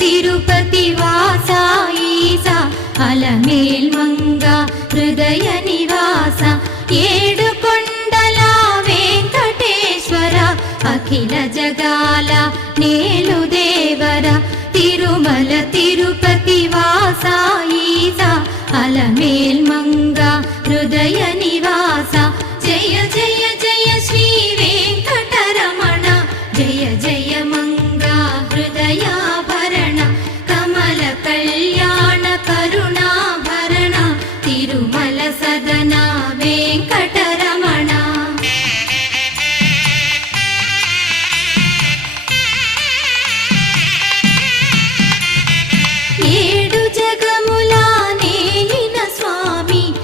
తిరుపతి వాస ఈస అలమేల్ మంగ హృదయ నివాస ఏడు కొండల వెంకటేశ్వర అఖిల జగాల నేలు దేవర తిరుమల తిరుపతి వాస ఈస అలమేల్ మంగ హృదయ నివాస జయ జయ జయ శ్రీ వెంకటరమణ జయ జయ మంగ హృదయాభరణ కమల కళ్యాణ కరుణాభరణ తిరుమల సదన వెంకటరమణ